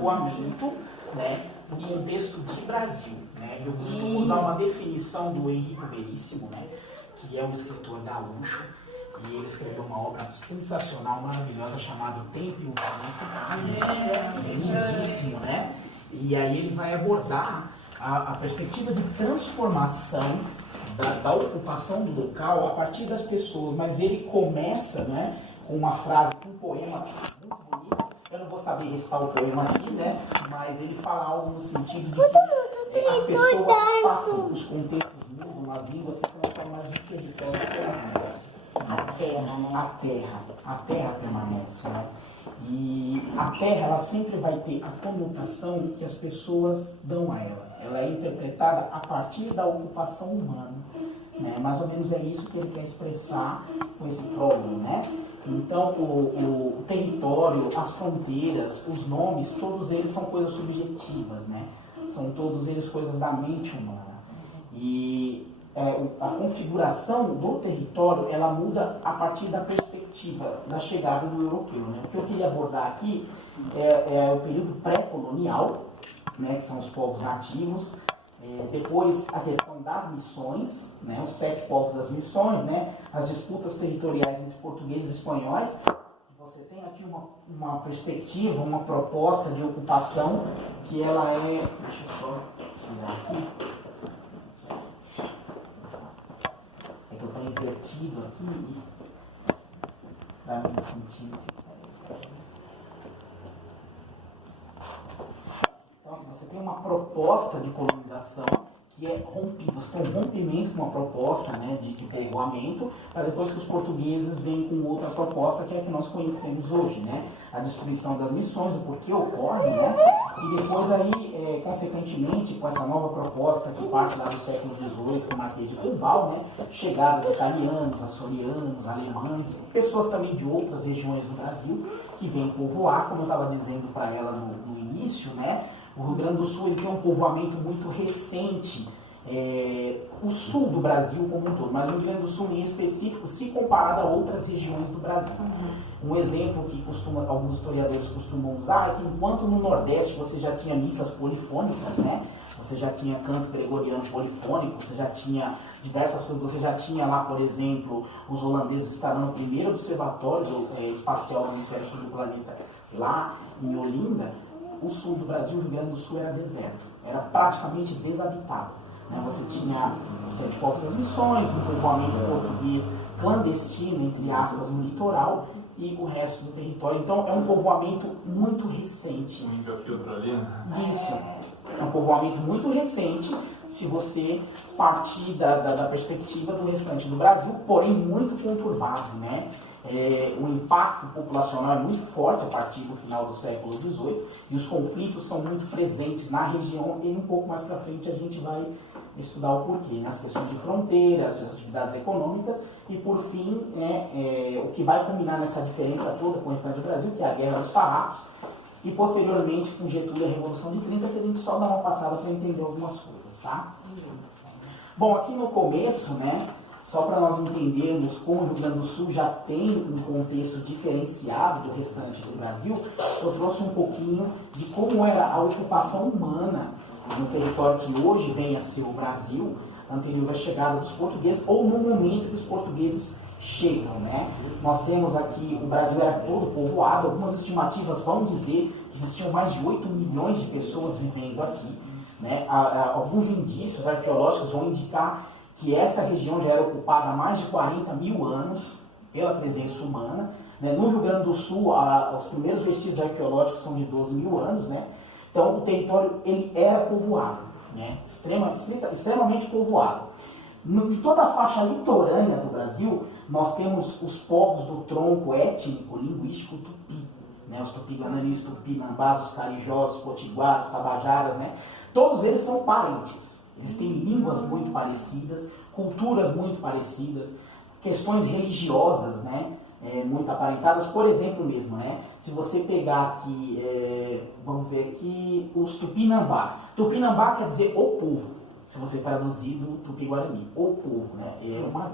povoamento, né, no contexto de Brasil. Né? Eu costumo usar uma definição do Henrico Veríssimo, né, que é um escritor gaúcho, e ele escreveu uma obra sensacional, maravilhosa, chamada O Tempo e o Vento. Lindíssimo, né? E aí ele vai abordar a perspectiva de transformação da ocupação do local a partir das pessoas, mas ele começa, né, com uma frase, um poema muito bonito. Eu não vou saber recitar o poema aqui, né, mas ele fala algo no sentido de que as pessoas passam, os contextos mudam, as línguas se transformam, mas o território permanece. A terra permanece, né? E a terra, ela sempre vai ter a conotação que as pessoas dão a ela. Ela é interpretada a partir da ocupação humana, né? Mais ou menos é isso que ele quer expressar com esse prólogo, né? Então, o território, as fronteiras, os nomes, todos eles são coisas subjetivas, né? São todos eles coisas da mente humana. E a configuração do território, ela muda a partir da perspectiva da chegada do europeu, né? O que eu queria abordar aqui é o período pré-colonial, né, que são os povos nativos, depois a questão das missões, né, os 7 povos das missões, né, as disputas territoriais entre portugueses e espanhóis. Você tem aqui uma perspectiva, uma proposta de ocupação que ela é... Deixa eu só tirar aqui. Eu estou invertido aqui para me sentir. Então, assim, você tem uma proposta de colonização que é rompida. Você tem um rompimento com uma proposta, né, de povoamento, para depois que os portugueses vêm com outra proposta, que é a que nós conhecemos hoje, né? A destruição das missões, o porquê ocorre, né? E depois aí, consequentemente, com essa nova proposta que parte lá do século XVIII, com o Marquês de Pombal, né? Chegada de italianos, açorianos, alemães, pessoas também de outras regiões do Brasil que vêm povoar, como eu estava dizendo para ela no início, né? O Rio Grande do Sul ele tem um povoamento muito recente, o sul do Brasil como um todo, mas o Rio Grande do Sul em específico, se comparado a outras regiões do Brasil. Um exemplo que alguns historiadores costumam usar é que enquanto no Nordeste você já tinha missas polifônicas, né? Você já tinha canto gregoriano polifônico, você já tinha diversas coisas, você já tinha lá, por exemplo, os holandeses estavam no primeiro observatório espacial do hemisfério sul do planeta, lá em Olinda. O sul do Brasil, o Rio Grande do Sul, era deserto, era praticamente desabitado. Né? Você tinha os 7 povos das missões, um povoamento português clandestino, entre aspas, no litoral, e o resto do território. Então, é um povoamento muito recente. Isso, é um povoamento muito recente, se você partir da perspectiva do restante do Brasil, porém muito conturbado, né? O impacto populacional é muito forte a partir do final do século XVIII e os conflitos são muito presentes na região, e um pouco mais para frente a gente vai estudar o porquê, nas questões de fronteiras, as atividades econômicas e, por fim, o que vai combinar nessa diferença toda com o restante do Brasil, que é a Guerra dos Farrapos, e posteriormente com Getúlio e a Revolução de 30, que a gente só dá uma passada para entender algumas coisas, tá? Bom, aqui no começo, né, só para nós entendermos como o Rio Grande do Sul já tem um contexto diferenciado do restante do Brasil, eu trouxe um pouquinho de como era a ocupação humana no território que hoje vem a ser o Brasil, anterior à chegada dos portugueses, ou no momento que os portugueses chegam, né? Nós temos aqui, o Brasil era todo povoado, algumas estimativas vão dizer que existiam mais de 8 milhões de pessoas vivendo aqui, né? Alguns indícios arqueológicos vão indicar que essa região já era ocupada há mais de 40 mil anos pela presença humana. Né? No Rio Grande do Sul, os primeiros vestígios arqueológicos são de 12 mil anos, né? Então o território ele era povoado, né? Extremamente povoado. Em toda a faixa litorânea do Brasil, nós temos os povos do tronco étnico, linguístico tupi, né? Os tupi-guaranis, tupinambás, os carijós, os potiguaras, os tabajaras, né? Todos eles são parentes. Eles têm línguas muito parecidas, culturas muito parecidas, questões religiosas, né, muito aparentadas. Por exemplo mesmo, né, se você pegar aqui, vamos ver aqui, os Tupinambá. Tupinambá quer dizer o povo, se você traduzir do Tupi-Guarani, o povo, né,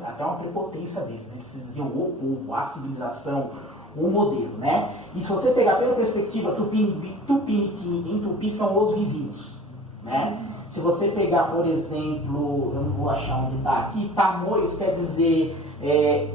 até uma prepotência deles, né, que se diziam o povo, a civilização, o modelo, né? E se você pegar pela perspectiva Tupiniquim, em Tupi são os vizinhos, né? Se você pegar, por exemplo, eu não vou achar onde está aqui, Tamoios quer dizer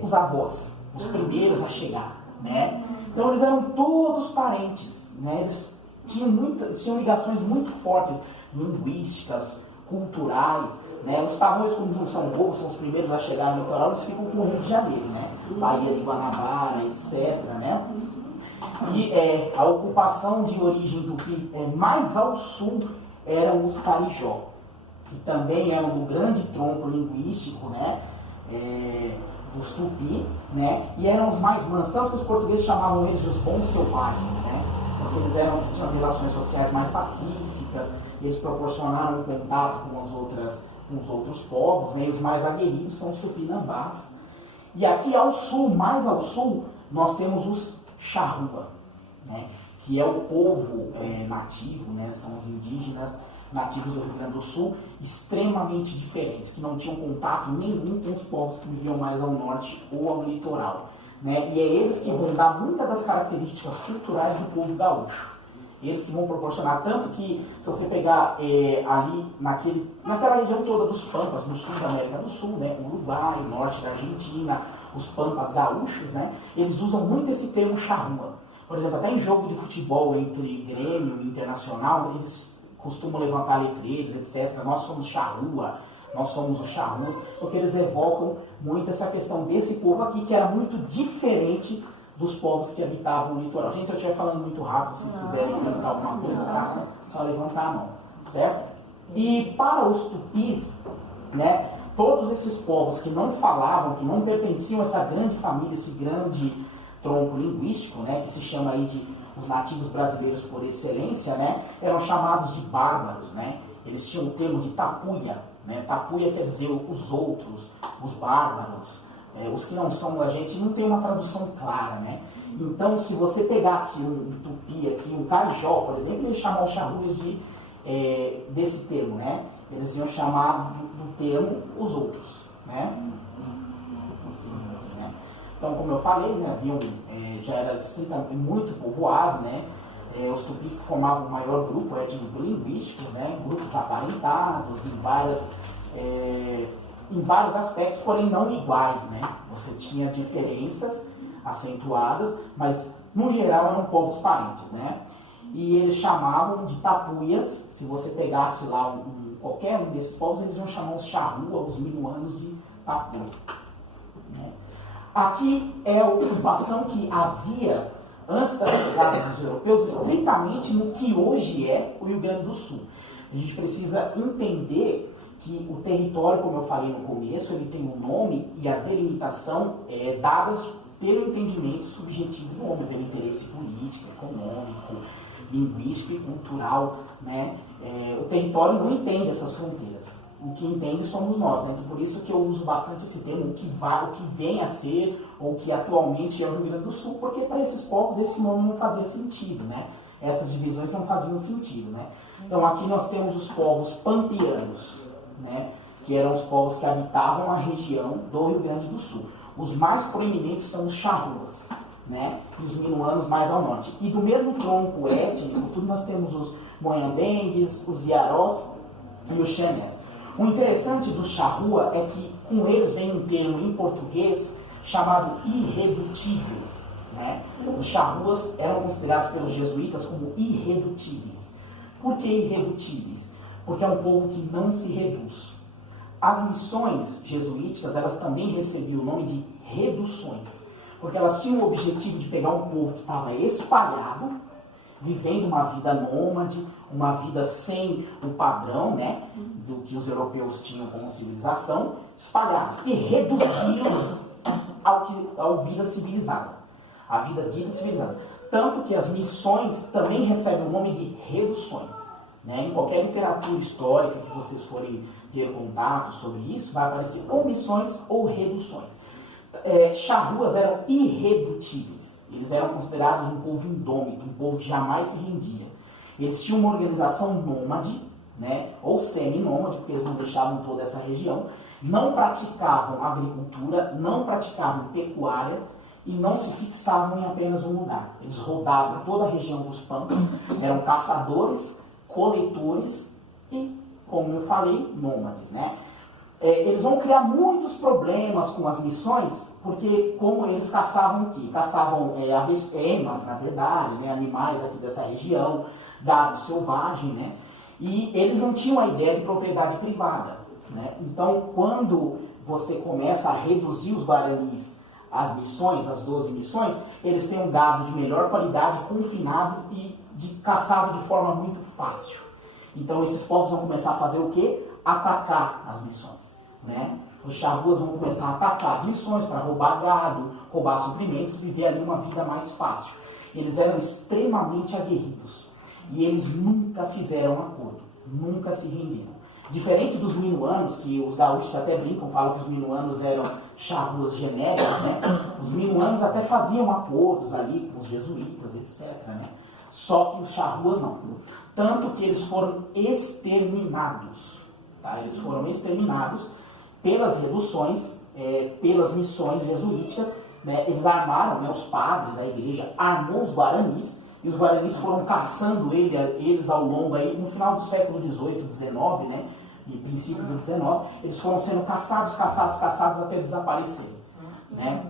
os avós, os primeiros a chegar, né? Então eles eram todos parentes, né? Eles tinham ligações muito fortes, linguísticas, culturais, né? Os Tamoios, como não são bobos, são os primeiros a chegar no litoral, eles ficam com o Rio de Janeiro, né? Baía de Guanabara, etc., né? E a ocupação de origem tupi mais ao sul eram os Carijó, que também eram do grande tronco linguístico, né? Dos tupi, né? E eram os mais mansos, tanto que os portugueses chamavam eles de os bons selvagens, né? Porque eles tinham as relações sociais mais pacíficas, eles proporcionaram um contato com os outros povos, né? E os mais aguerridos são os tupinambás. E aqui ao sul, mais ao sul, nós temos os charrua, né? Que é o povo nativo, né? São os indígenas nativos do Rio Grande do Sul, extremamente diferentes, que não tinham contato nenhum com os povos que viviam mais ao norte ou ao litoral, né? E é eles que vão dar muitas das características culturais do povo gaúcho. Eles que vão proporcionar, tanto que, se você pegar ali, naquela região toda dos Pampas, no sul da América do Sul, né? Uruguai, norte da Argentina, os Pampas gaúchos, né? Eles usam muito esse termo charrua. Por exemplo, até em jogo de futebol entre Grêmio e Internacional, eles costumam levantar letreiros, etc. Nós somos charrua, nós somos os charruas, porque eles evocam muito essa questão desse povo aqui, que era muito diferente dos povos que habitavam o litoral. Gente, se eu estiver falando muito rápido, se vocês quiserem perguntar alguma coisa, tá? Só levantar a mão, certo? E para os tupis, né, todos esses povos que não falavam, que não pertenciam a essa grande família, esse grande tronco linguístico, né, que se chama aí de os nativos brasileiros por excelência, né, eram chamados de bárbaros, né? Eles tinham o termo de tapuia, né? Tapuia quer dizer os outros, os bárbaros, os que não são da gente, não tem uma tradução clara, né? Então, se você pegasse um tupi aqui, um carijó, por exemplo, eles chamam os charruas desse termo, né? Eles iam chamar do termo os outros, né? Então, como eu falei, né, já era muito povoado, né? Os tupis que formavam o maior grupo étnico-linguístico, né? Grupos aparentados em vários aspectos, porém não iguais, né? Você tinha diferenças acentuadas, mas no geral eram povos parentes, né? E eles chamavam de tapuias. Se você pegasse lá qualquer um desses povos, eles iam chamar os charrua, os minuanos, de tapuia, né? Aqui é a ocupação que havia antes da chegada dos europeus, estritamente no que hoje é o Rio Grande do Sul. A gente precisa entender que o território, como eu falei no começo, ele tem um nome e a delimitação dadas pelo entendimento subjetivo do homem, pelo interesse político, econômico, linguístico e cultural, né? O território não entende essas fronteiras. O que entende somos nós, né? Então, por isso que eu uso bastante esse termo, o que vem a ser, ou que atualmente é o Rio Grande do Sul, porque para esses povos esse nome não fazia sentido, né? Essas divisões não faziam sentido, né? Então aqui nós temos os povos pampeanos, né? Que eram os povos que habitavam a região do Rio Grande do Sul. Os mais proeminentes são os charruas, né? E os minuanos mais ao norte. E do mesmo tronco étnico, tudo nós temos os moiambengues, os iarós e os xenés. O interessante do charrua é que com eles vem um termo em português chamado irredutível, né? Os charruas eram considerados pelos jesuítas como irredutíveis. Por que irredutíveis? Porque é um povo que não se reduz. As missões jesuíticas, elas também recebiam o nome de reduções, porque elas tinham o objetivo de pegar um povo que estava espalhado, vivendo uma vida nômade, uma vida sem o padrão, né, do que os europeus tinham como civilização, espalhados, e reduzi-los ao vida civilizada, a vida dita civilizada. Tanto que as missões também recebem o nome de reduções, né? Em qualquer literatura histórica que vocês forem ter contato sobre isso, vai aparecer ou missões ou reduções. Charruas eram irredutíveis. Eles eram considerados um povo indômito, um povo que jamais se rendia. Eles tinham uma organização nômade, né, ou semi-nômade, porque eles não deixavam toda essa região, não praticavam agricultura, não praticavam pecuária, e não se fixavam em apenas um lugar. Eles rodavam toda a região dos Pampas, eram caçadores, coletores e, como eu falei, nômades, né? Eles vão criar muitos problemas com as missões, porque como eles caçavam o quê? Caçavam emas, na verdade, né? Animais aqui dessa região, gado selvagem, né? E eles não tinham a ideia de propriedade privada, né? Então, quando você começa a reduzir os guaranis às missões, as 12 missões, eles têm um gado de melhor qualidade, confinado e caçado de forma muito fácil. Então, esses povos vão começar a fazer o quê? Atacar as missões, né? Os charruas vão começar a atacar as missões para roubar gado, roubar suprimentos e viver ali uma vida mais fácil. Eles eram extremamente aguerridos e eles nunca fizeram acordo, nunca se renderam. Diferente dos minuanos, que os gaúchos até brincam, falam que os minuanos eram charruas genéricas, né? Os minuanos até faziam acordos ali com os jesuítas, etc., né? Só que os charruas não. Tanto que eles foram exterminados, tá? Eles foram exterminados pelas reduções, pelas missões jesuíticas, né? Eles armaram, né, os padres, a igreja armou os guaranis, e os guaranis foram caçando eles ao longo, aí, no final do século XVIII, XIX, né, e princípio do XIX, eles foram sendo caçados até desaparecerem, né?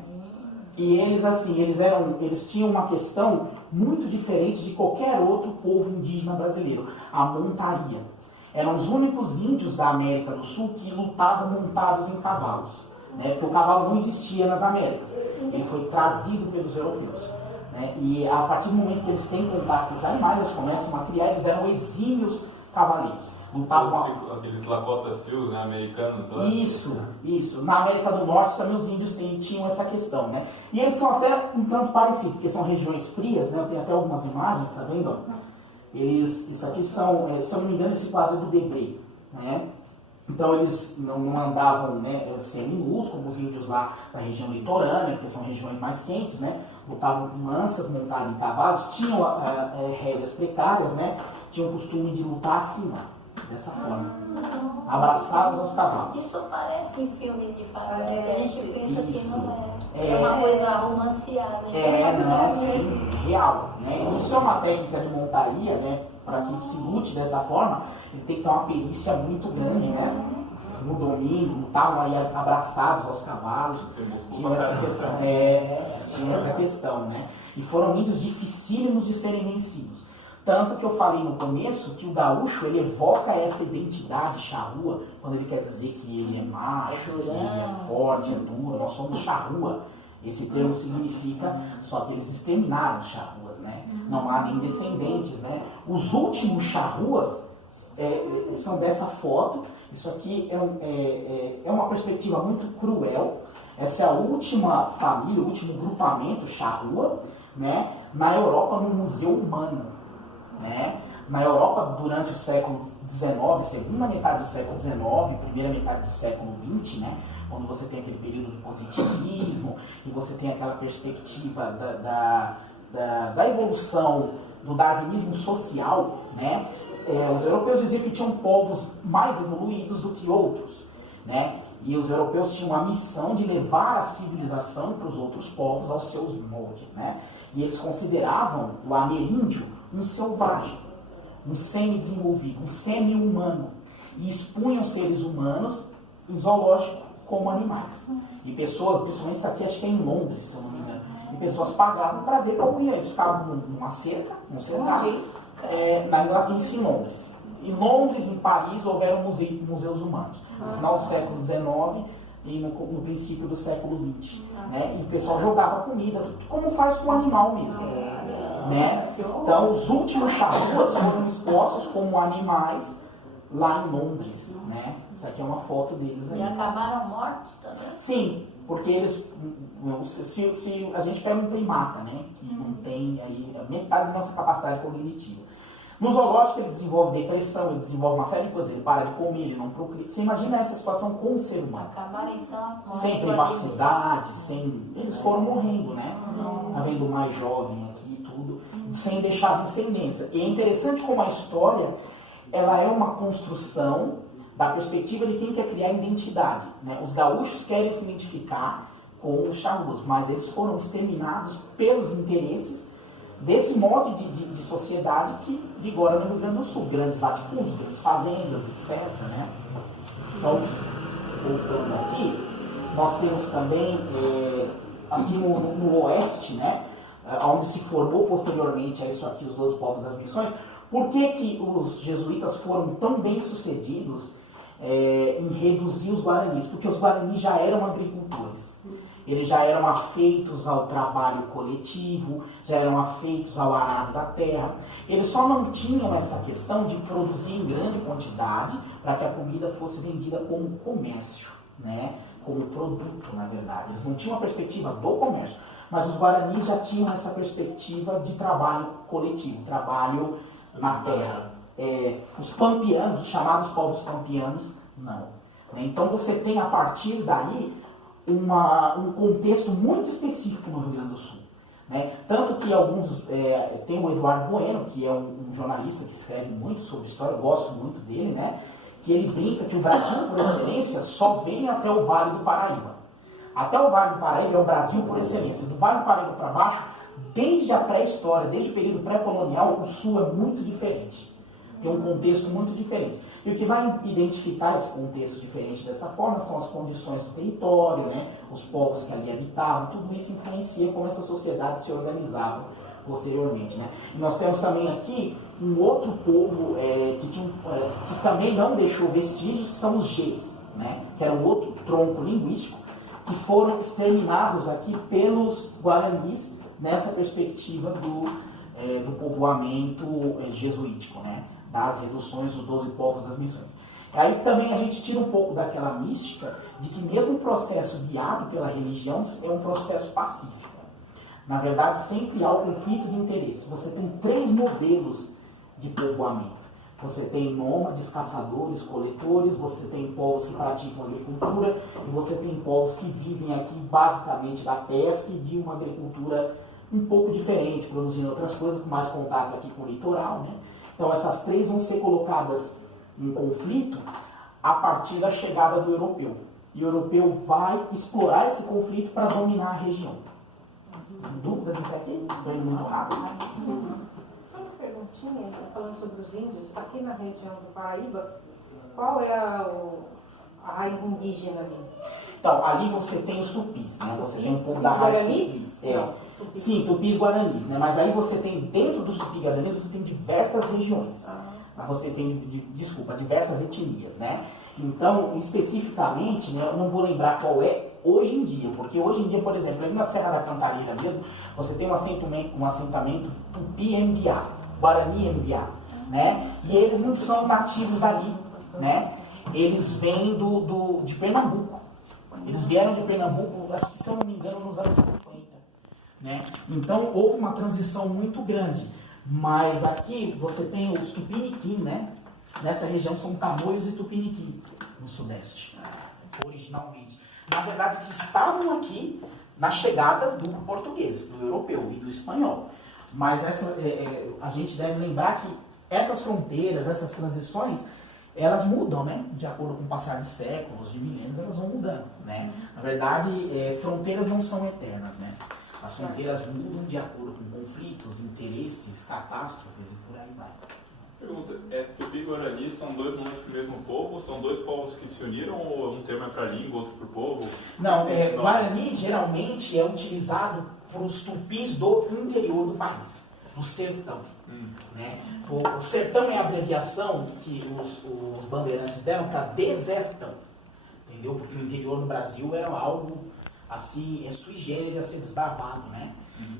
E eles, assim, eles tinham uma questão muito diferente de qualquer outro povo indígena brasileiro, a montaria. Eram os únicos índios da América do Sul que lutavam montados em cavalos, né? Porque o cavalo não existia nas Américas, ele foi trazido pelos europeus, né? E a partir do momento que eles têm contato com os animais, eles começam a criar, eles eram exímios cavaleiros. Aqueles Lakota Sioux, né, americanos lá. Isso. Na América do Norte também os índios tinham essa questão, né? E eles são até um tanto parecidos, porque são regiões frias, né? Eu tenho até algumas imagens, tá vendo? Isso aqui são, se eu não me engano, esse quadro é do Debré, né? Então eles não andavam, né, seminus, como os índios lá da região litorânea, porque são regiões mais quentes, né? Lutavam com lanças, montavam em cavalos, tinham rédeas precárias, né? Tinham o costume de lutar assim, dessa forma, abraçados aos cavalos. Isso parece em filmes de faroeste, a gente pensa que não é uma coisa romanceada. Sim, real, né? Isso é uma técnica de montaria, né? Para que se lute dessa forma, ele tem que ter uma perícia muito grande, né? No domínio, lutavam aí abraçados aos cavalos, tinha essa questão, né? E foram índios dificílimos de serem vencidos. Tanto que eu falei no começo que o gaúcho, ele evoca essa identidade charrua, quando ele quer dizer que ele é macho, que ele é forte, é duro, nós somos charrua. Esse termo significa, só que eles exterminaram os charruas, né? Não há nem descendentes, né? Os últimos charruas são dessa foto. Isso aqui é uma perspectiva muito cruel. Essa é a última família, o último grupamento charrua, né? Na Europa, no Museu Humano, né? Na Europa, durante o século XIX, segunda metade do século XIX, primeira metade do século XX, né? Quando você tem aquele período do positivismo e você tem aquela perspectiva da evolução do darwinismo social, né? Os europeus diziam que tinham povos mais evoluídos do que outros, né? E os europeus tinham a missão de levar a civilização para os outros povos aos seus moldes, né? E eles consideravam o ameríndio um selvagem, um semi-desenvolvido, um semi-humano, e expunham seres humanos em zoológico como animais. E pessoas, principalmente isso aqui, acho que é em Londres, se eu não me engano, e pessoas pagavam para ver como ia. Eles ficavam numa cerca, num cercado, na Inglaterra, em Londres. Em Londres, em Paris, houveram museus humanos. No final do século XIX e no princípio do século XX. Né? E o pessoal jogava comida, como faz com o animal mesmo. Né? Então, os últimos charruas foram expostos como animais lá em Londres. Né? Isso aqui é uma foto deles aí. E acabaram mortos também? Sim, porque eles... Se a gente pega um primata, né? Que não tem aí metade da nossa capacidade cognitiva. No zoológico ele desenvolve depressão, ele desenvolve uma série de coisas, ele para de comer, ele não procria. Você imagina essa situação com o ser humano? Acabaram então sem privacidade, eles foram morrendo, né? Havendo mais jovem aqui e tudo, sem deixar descendência. E é interessante como a história, ela é uma construção da perspectiva de quem quer criar identidade, né? Os gaúchos querem se identificar com os Charrúas, mas eles foram exterminados pelos interesses desse modo de sociedade que vigora no Rio Grande do Sul, grandes latifúndios, grandes fazendas, etc. Né? Então, voltando aqui, nós temos também, aqui no oeste, né, onde se formou posteriormente a isso aqui, os 12 povos das missões. Por que os jesuítas foram tão bem sucedidos em reduzir os guaranis? Porque os guaranis já eram agricultores. Eles já eram afeitos ao trabalho coletivo, já eram afeitos ao arado da terra. Eles só não tinham essa questão de produzir em grande quantidade para que a comida fosse vendida como comércio, né? Como produto, na verdade. Eles não tinham a perspectiva do comércio, mas os guaranis já tinham essa perspectiva de trabalho coletivo, trabalho na terra. Os pampianos, os chamados povos pampianos, não. Então você tem a partir daí um contexto muito específico no Rio Grande do Sul. Né? Tanto que alguns, tem o Eduardo Bueno, que é um jornalista que escreve muito sobre história, eu gosto muito dele, né? Que ele brinca que o Brasil, por excelência, só vem até o Vale do Paraíba. Até o Vale do Paraíba é o Brasil por excelência. Do Vale do Paraíba para baixo, desde a pré-história, desde o período pré-colonial, o Sul é muito diferente. Tem um contexto muito diferente. E o que vai identificar esse contexto diferente dessa forma são as condições do território, né? Os povos que ali habitavam, tudo isso influencia como essa sociedade se organizava posteriormente. Né? E nós temos também aqui um outro povo que também não deixou vestígios, que são os Gês, né? Que era um outro tronco linguístico, que foram exterminados aqui pelos guaranis nessa perspectiva do povoamento jesuítico, né? Das reduções dos 12 povos das missões. Aí também a gente tira um pouco daquela mística de que mesmo o processo guiado pela religião é um processo pacífico. Na verdade, sempre há o conflito de interesse. Você tem 3 modelos de povoamento. Você tem nômades, caçadores, coletores, você tem povos que praticam agricultura e você tem povos que vivem aqui basicamente da pesca e de uma agricultura um pouco diferente, produzindo outras coisas, com mais contato aqui com o litoral, né? Então essas 3 vão ser colocadas em conflito a partir da chegada do europeu. E o europeu vai explorar esse conflito para dominar a região. Dúvidas até aqui? Estou indo muito rápido. Só uma perguntinha, falando sobre os índios. Aqui na região do Paraíba, qual é a raiz indígena ali? Então, ali você tem os tupis, né? Você tem um pouco da raiz tupis. Tupis. Sim, tupis guaranis, né? Mas aí você tem, dentro dos tupis guaranis, você tem diversas regiões. Você tem, diversas etnias, né? Então, especificamente, né, eu não vou lembrar qual é hoje em dia, porque hoje em dia, por exemplo, ali na Serra da Cantareira mesmo, você tem um assentamento Tupi-Mbiá, Guarani-Mbiá, né? E eles não são nativos dali, né? Eles vêm de Pernambuco. Eles vieram de Pernambuco, acho que, se eu não me engano, nos anos 50. Né? Então, houve uma transição muito grande. Mas aqui você tem os Tupiniquim, né? Nessa região são Tamoios e Tupiniquim, no Sudeste, originalmente. Na verdade, que estavam aqui na chegada do português, do europeu e do espanhol. Mas a gente deve lembrar que essas fronteiras, essas transições, elas mudam, né? De acordo com o passar de séculos, de milênios, elas vão mudando, né? Na verdade, fronteiras não são eternas, né? As fronteiras mudam de acordo com conflitos, interesses, catástrofes e por aí vai. Pergunta, Tupi e Guarani são 2 nomes do mesmo povo? São 2 povos que se uniram ou um termo é para língua, outro para o povo? Não, Guarani geralmente é utilizado por os tupis do interior do país, do sertão. Né? O sertão é a abreviação que os bandeirantes deram para desertão, entendeu? Porque o interior do Brasil era algo assim, sui generis a ser desbravado, né?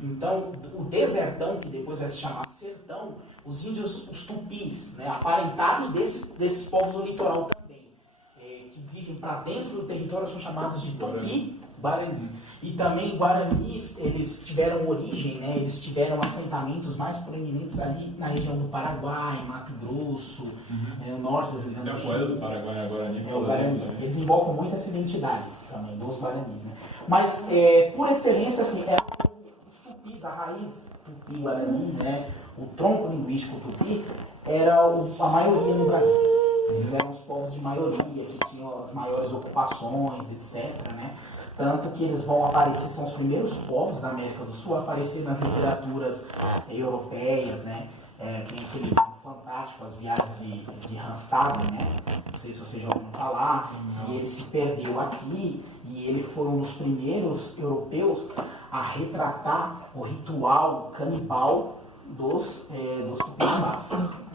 Então, o desertão, que depois vai se chamar sertão, os índios, os tupis, né, aparentados desses povos do litoral também, que vivem para dentro do território, são chamados de Tupi-Guarani. E também guaranis, eles tiveram origem, né, eles tiveram assentamentos mais proeminentes ali na região do Paraguai, Mato Grosso, o norte do Rio Grande do Sul. A moeda do Paraguai é Guarani. O Guarani. Eles invocam muito essa identidade também, dos guaranis. Né? Mas, por excelência, assim, os tupis, a raiz tupi-guarani, né, o tronco linguístico tupi, era a maioria no Brasil. Eles eram os povos de maioria, que tinham as maiores ocupações, etc. Né? Tanto que eles vão aparecer, são os primeiros povos da América do Sul a aparecer nas literaturas europeias, né? Tem aquele livro fantástico, As Viagens de Randstad, né? Não sei se vocês já ouviram falar, e ele se perdeu aqui, e ele foi um dos primeiros europeus a retratar o ritual canibal dos tupinambás.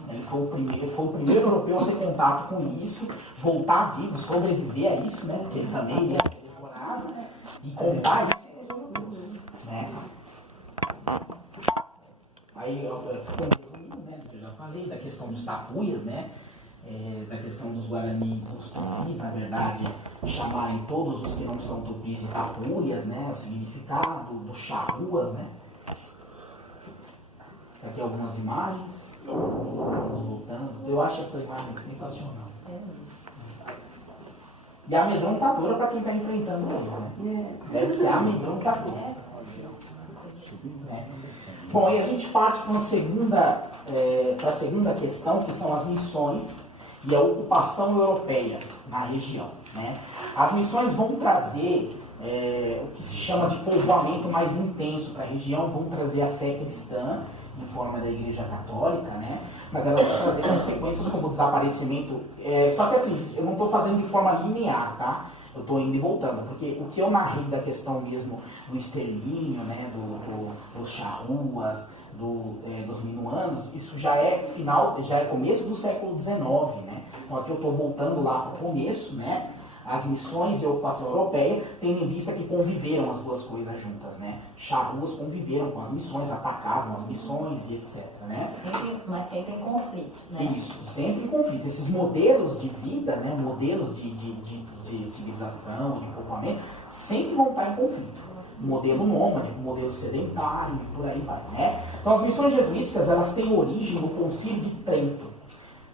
Ele foi o primeiro europeu a ter contato com isso, voltar vivo, sobreviver a isso, né? Porque ele também ia ser devorado, né? E contar isso para os europeus, né? Aí, né, eu já falei da questão dos tapuias, né? Da questão dos Guarani, os tupis, na verdade, chamarem todos os que não são tupis de tapuias, né? O significado dos charruas, né? Aqui algumas imagens. Voltando. Eu acho essa imagem sensacional. E amedrontadora para quem está enfrentando eles, né? Deve ser amedrontadora. Bom, aí a gente parte para a segunda questão, que são as missões e a ocupação europeia na região, né? As missões vão trazer o que se chama de povoamento mais intenso para a região, vão trazer a fé cristã em forma da Igreja Católica, né? Mas elas vão trazer consequências como o desaparecimento. Só que assim, eu não estou fazendo de forma linear, tá? Eu estou indo e voltando, porque o que eu narrei da questão mesmo do extermínio, né, dos charruas, dos minuanos, isso já é começo do século XIX, né? Então aqui eu estou voltando lá para o começo, né? As missões e a ocupação europeia, tendo em vista que conviveram as duas coisas juntas, né? Charruas conviveram com as missões, atacavam as missões e etc, né? Mas sempre em conflito, né? Isso, sempre em conflito. Esses modelos de vida, né? Modelos de civilização, de povoamento, sempre vão estar em conflito. Modelo nômade, modelo sedentário e por aí vai, né? Então as missões jesuíticas, elas têm origem no Concílio de Trento,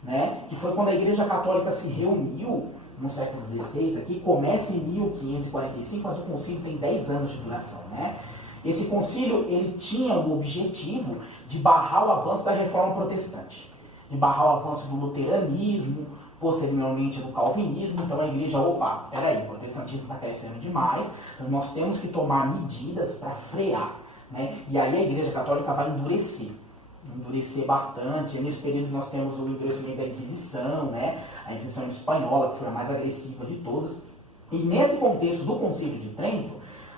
né? Que foi quando a Igreja Católica se reuniu no século XVI, aqui começa em 1545, mas o concílio tem 10 anos de duração, né? Esse concílio, ele tinha o objetivo de barrar o avanço da reforma protestante, de barrar o avanço do luteranismo, posteriormente do calvinismo. Então a igreja, peraí, o protestantismo está crescendo demais, então nós temos que tomar medidas para frear, né? E aí a Igreja Católica vai endurecer bastante. Nesse período nós temos o endurecimento da Inquisição, né? A Inquisição espanhola, que foi a mais agressiva de todas. E nesse contexto do Concílio de Trento,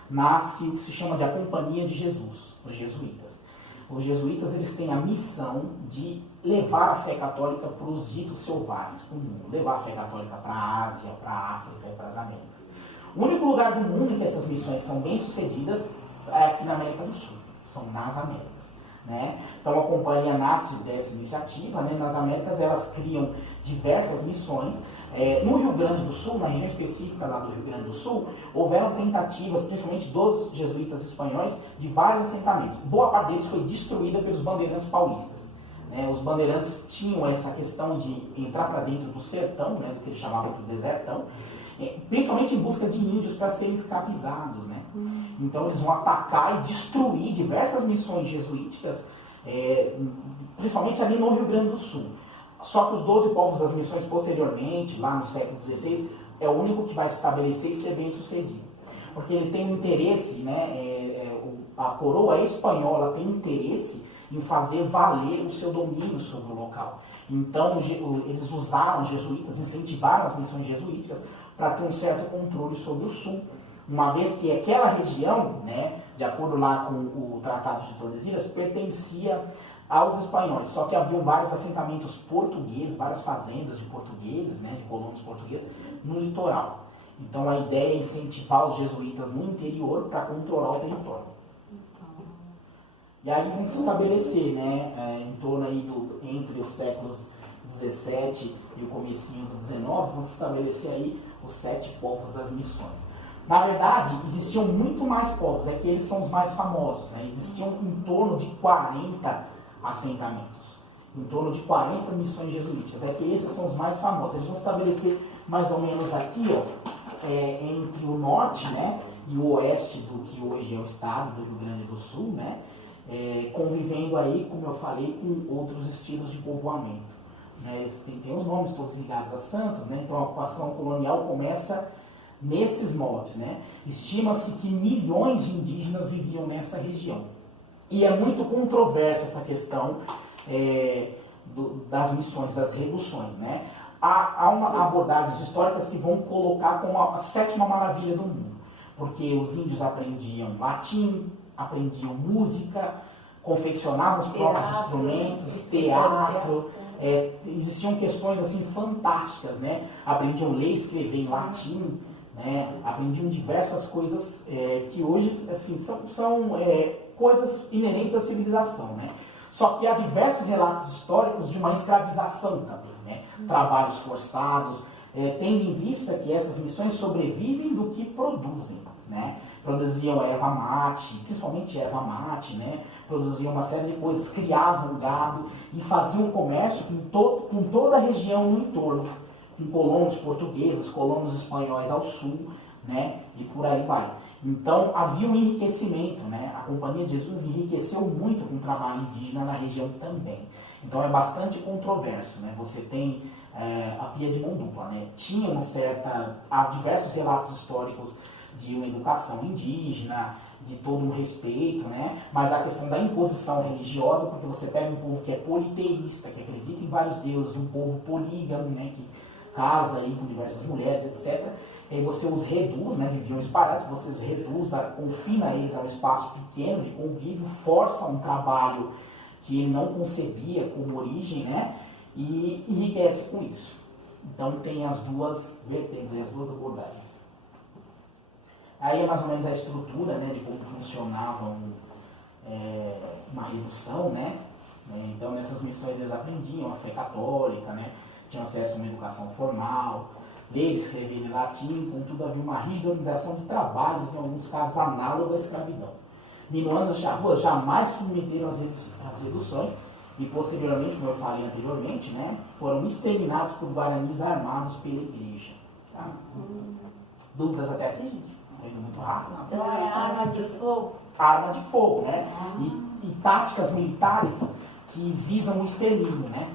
nasce o que se chama de a Companhia de Jesus, os jesuítas. Os jesuítas, eles têm a missão de levar a fé católica para os ditos selvagens, para o mundo, levar a fé católica para a Ásia, para a África e para as Américas. O único lugar do mundo em que essas missões são bem sucedidas é aqui na América do Sul, são nas Américas, né? Então a companhia nasce dessa iniciativa, né? Nas Américas elas criam diversas missões. No Rio Grande do Sul, na região específica lá do Rio Grande do Sul, houveram tentativas, principalmente dos jesuítas espanhóis, de vários assentamentos. Boa parte deles foi destruída pelos bandeirantes paulistas, né? Os bandeirantes tinham essa questão de entrar para dentro do sertão, né? Do que eles chamavam de desertão, principalmente em busca de índios para serem escravizados, né? Então eles vão atacar e destruir diversas missões jesuíticas, principalmente ali no Rio Grande do Sul. Só que os 12 povos das missões posteriormente, lá no século XVI, é o único que vai se estabelecer e ser bem sucedido. Porque ele tem um interesse, né? A coroa espanhola tem interesse em fazer valer o seu domínio sobre o local. Então eles usaram os jesuítas, incentivaram as missões jesuíticas para ter um certo controle sobre o sul, uma vez que aquela região, né, de acordo lá com o Tratado de Tordesilhas, pertencia aos espanhóis, só que haviam vários assentamentos portugueses, várias fazendas de portugueses, né, de colonos portugueses, no litoral. Então a ideia é incentivar os jesuítas no interior para controlar o território. E aí vão se estabelecer, né, em torno aí entre os séculos 17 e o comecinho do 19, vão se estabelecer aí os 7 povos das missões. Na verdade, existiam muito mais povos, que eles são os mais famosos, né? Existiam em torno de 40 assentamentos, em torno de 40 missões jesuíticas, que esses são os mais famosos. Eles vão estabelecer mais ou menos aqui, entre o norte, né, e o oeste do que hoje é o estado do Rio Grande do Sul, né, convivendo aí, como eu falei, com outros estilos de povoamento. Né? Tem os nomes todos ligados a santos, né? Então a ocupação colonial começa nesses moldes, né? Estima-se que milhões de indígenas viviam nessa região. E é muito controversa essa questão das missões, das reduções, né? Há abordagens históricas que vão colocar como a sétima maravilha do mundo, porque os índios aprendiam latim, aprendiam música, confeccionavam os próprios instrumentos, teatro, existiam questões assim fantásticas, né? Aprendiam ler e escrever em latim, né? Aprendiam diversas coisas que hoje assim, são coisas inerentes à civilização, né? Só que há diversos relatos históricos de uma escravização também, né? Trabalhos forçados, tendo em vista que essas missões sobrevivem do que produzem, né? Produziam erva mate, principalmente erva mate, né? Produziam uma série de coisas, criavam gado e faziam comércio com toda a região no entorno, com colonos portugueses, colonos espanhóis ao sul, né? E por aí vai. Então havia um enriquecimento, né? A Companhia de Jesus enriqueceu muito com o trabalho indígena na região também. Então é bastante controverso, né? Você tem a via de mão dupla, né? Há diversos relatos históricos de uma educação indígena, de todo um respeito, né? Mas a questão da imposição religiosa, porque você pega um povo que é politeísta, que acredita em vários deuses, um povo polígamo, né? Que casa aí com diversas mulheres, etc. E aí você os reduz, né? Viviam espalhados, você os reduz, confina eles a um espaço pequeno de convívio, força um trabalho que ele não concebia como origem, né? E enriquece com isso. Então tem as duas vertentes, as duas abordagens. Aí é mais ou menos a estrutura, né, de como funcionava uma redução, né? Então nessas missões eles aprendiam a fé católica, né? Tinham acesso a uma educação formal, ler e escrever em latim, contudo havia uma rígida organização de trabalhos, em alguns casos análoga à escravidão. Minuanos charruas jamais submeteram as reduções e posteriormente, como eu falei anteriormente, né, foram exterminados por guaranis armados pela igreja. Tá? Dúvidas até aqui, gente? Indo muito rápido. Então é arma de fogo? Arma de fogo, né? E táticas militares que visam o extermínio, né?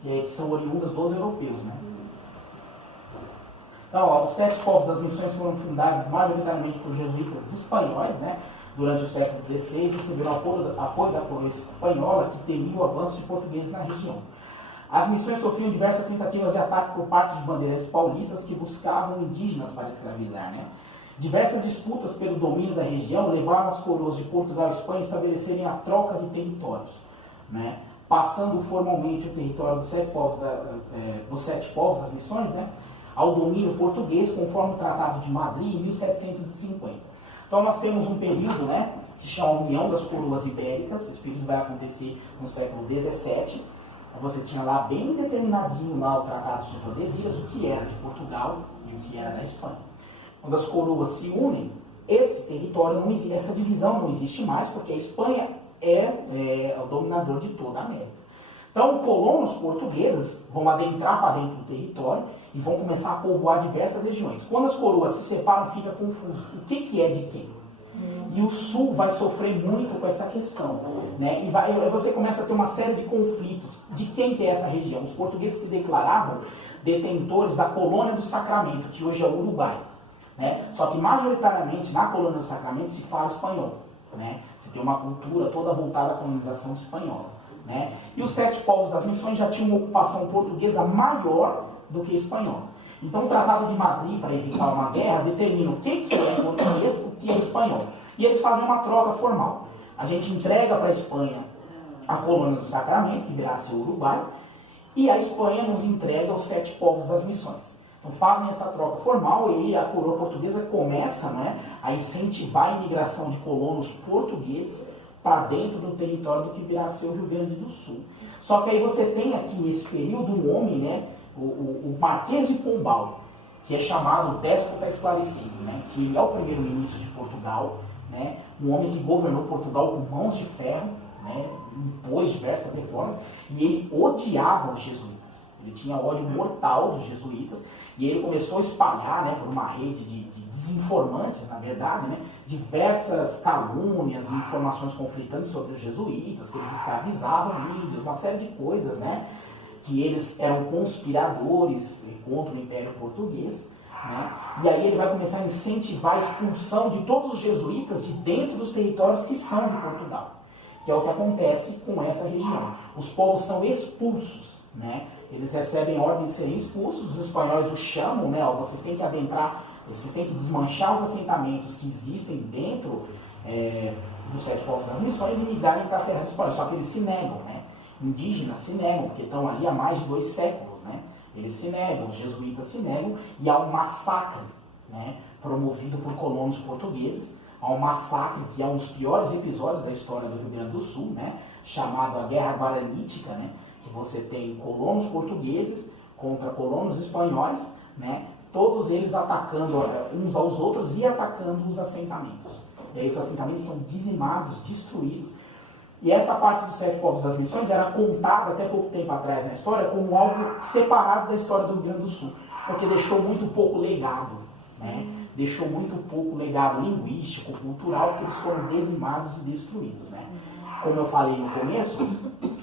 Que são oriundas dos europeus, né? Então, ó, os 7 povos das missões foram fundados majoritariamente por jesuítas espanhóis, né? Durante o século XVI, receberam apoio da coroa espanhola, que temia o avanço de portugueses na região. As missões sofriam diversas tentativas de ataque por parte de bandeirantes paulistas que buscavam indígenas para escravizar, né? Diversas disputas pelo domínio da região levaram as coroas de Portugal e Espanha a estabelecerem a troca de territórios, né? Passando formalmente o território dos 7 povos das missões, né, ao domínio português, conforme o Tratado de Madrid, em 1750. Então nós temos um período, né, que chama União das Coroas Ibéricas. Esse período vai acontecer no século XVII. Você tinha lá bem determinadinho lá o Tratado de Tordesilhas, o que era de Portugal e o que era da Espanha. Quando as coroas se unem, esse território não existe, essa divisão não existe mais, porque a Espanha é o dominador de toda a América. Então, colonos portugueses vão adentrar para dentro do território e vão começar a povoar diversas regiões. Quando as coroas se separam, fica confuso. O que é de quem? E o Sul vai sofrer muito com essa questão, né? E você começa a ter uma série de conflitos. De quem que é essa região? Os portugueses se declaravam detentores da colônia do Sacramento, que hoje é o Uruguai, né? Só que majoritariamente na colônia do Sacramento se fala espanhol, né? Você tem uma cultura toda voltada à colonização espanhola, né? E os 7 povos das missões já tinham uma ocupação portuguesa maior do que espanhola. Então o Tratado de Madrid, para evitar uma guerra, determina o que é português e o que é espanhol. E eles fazem uma troca formal. A gente entrega para a Espanha a colônia do Sacramento, que virá a ser o Uruguai, e a Espanha nos entrega os 7 povos das missões. Então fazem essa troca formal e a coroa portuguesa começa, né, a incentivar a imigração de colonos portugueses para dentro do território do que virá a ser o Rio Grande do Sul. Só que aí você tem aqui nesse período um homem, né, o Marquês de Pombal, que é chamado Déspota Esclarecido, né, que ele é o primeiro-ministro de Portugal, né, um homem que governou Portugal com mãos de ferro, né, impôs diversas reformas, e ele odiava os jesuítas. Ele tinha ódio mortal dos jesuítas, e ele começou a espalhar, né, por uma rede de desinformantes, na verdade, né, diversas calúnias e informações conflitantes sobre os jesuítas, que eles escravizavam índios, uma série de coisas, né, que eles eram conspiradores contra o Império Português. né? E aí ele vai começar a incentivar a expulsão de todos os jesuítas de dentro dos territórios que são de Portugal, que é o que acontece com essa região. Os povos são expulsos, né? Eles recebem ordem de serem expulsos, os espanhóis os chamam, né? Ó, vocês têm que adentrar, vocês têm que desmanchar os assentamentos que existem dentro dos 7 povos das missões e migrarem para a terra espanhola. Só que eles se negam, né? Indígenas se negam, porque estão ali há mais de 2 séculos, né? Eles se negam, os jesuítas se negam, e há um massacre, né? Promovido por colonos portugueses. Há um massacre que é um dos piores episódios da história do Rio Grande do Sul, né? Chamado a Guerra Guaranítica, né? Que você tem colonos portugueses contra colonos espanhóis, né? Todos eles atacando uns aos outros e atacando os assentamentos. E aí os assentamentos são dizimados, destruídos. E essa parte dos 7 povos das missões era contada até pouco tempo atrás na história como algo separado da história do Rio Grande do Sul, porque deixou muito pouco legado, né? Deixou muito pouco legado linguístico, cultural, porque eles foram dizimados e destruídos, né? Como eu falei no começo,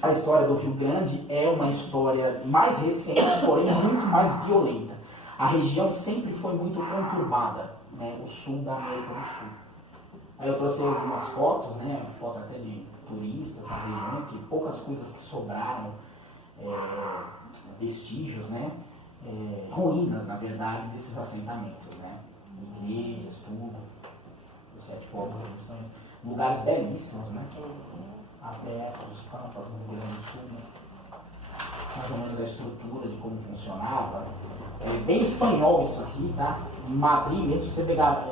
a história do Rio Grande é uma história mais recente, porém muito mais violenta. A região sempre foi muito conturbada, né? O sul da América do Sul. Aí eu trouxe algumas fotos, né? Foto até de turistas na região, que poucas coisas que sobraram, vestígios, né? Ruínas, na verdade, desses assentamentos, né? Igrejas, tudo, os 7 povos das missões, lugares belíssimos, né? Até os pampas no Rio Grande do Sul, né? Mais ou menos a estrutura de como funcionava. É bem espanhol isso aqui, tá? Em Madrid, mesmo se você pegar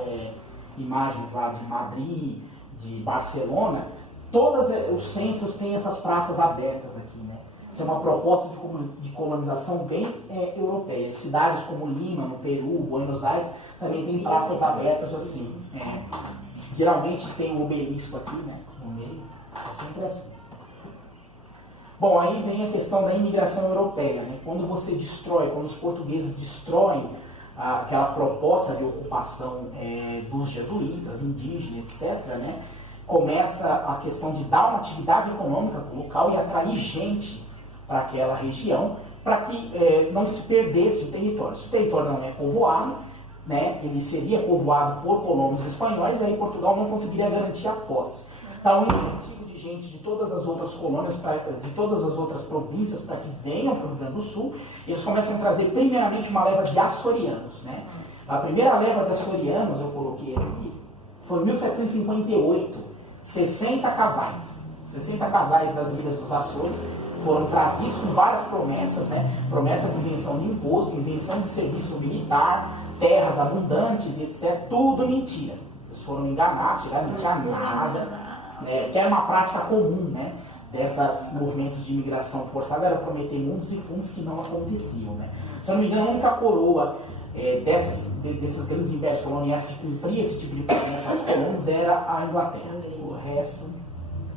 imagens lá de Madrid, de Barcelona, todos os centros têm essas praças abertas aqui, né? Isso é uma proposta de colonização bem europeia. Cidades como Lima, no Peru, Buenos Aires, também tem praças abertas assim. Geralmente tem o obelisco aqui, né? No meio, é sempre assim. Bom, aí vem a questão da imigração europeia, né? Quando você destrói, quando os portugueses destroem aquela proposta de ocupação dos jesuítas, indígenas, etc., né? Começa a questão de dar uma atividade econômica local e atrair gente para aquela região, para que não se perdesse o território. Se o território não é povoado, né, ele seria povoado por colonos espanhóis, e aí Portugal não conseguiria garantir a posse. Então, um incentivo de gente de todas as outras colônias, de todas as outras províncias, para que venham para o Rio Grande do Sul, eles começam a trazer primeiramente uma leva de açorianos, né? A primeira leva de açorianos, eu coloquei aqui, foi em 1758, 60 casais. 60 casais das Ilhas dos Açores foram trazidos com várias promessas, né? Promessa de isenção de imposto, isenção de serviço militar, terras abundantes, etc. Tudo mentira. Eles foram enganados, chegaram, não tinha nada, né? Que era uma prática comum, né? Desses movimentos de imigração forçada, era prometer mundos e fundos que não aconteciam, né? Se eu não me engano, a única coroa desses grandes impérios coloniais que cumpria esse tipo de promessa aos colonos era a Inglaterra. O resto,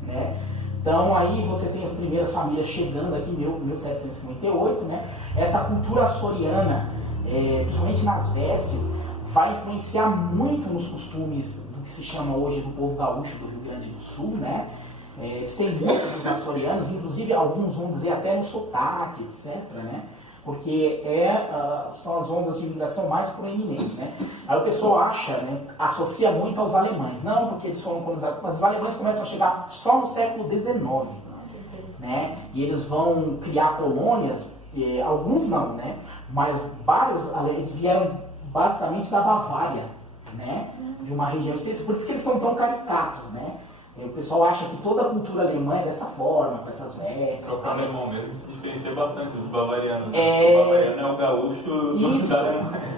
né? Então aí você tem as primeiras famílias chegando aqui em 1758, né? Essa cultura açoriana, principalmente nas vestes, vai influenciar muito nos costumes do que se chama hoje do povo gaúcho do Rio Grande do Sul, né? Eles têm muito dos açorianos, inclusive alguns vão dizer até no sotaque, etc., né? Porque são as ondas de imigração mais proeminentes, né? Aí o pessoal acha, né, associa muito aos alemães. Não, porque eles foram colonizados, mas os alemães começam a chegar só no século XIX, né? E eles vão criar colônias, alguns não, né? Mas vários, eles vieram basicamente da Bavária, né? De uma região específica, por isso que eles são tão caricatos, né? O pessoal acha que toda a cultura alemã é dessa forma, com essas vestes. Só que o alemão mesmo se diferencia bastante dos bavarianos. O bavariano é o gaúcho isso,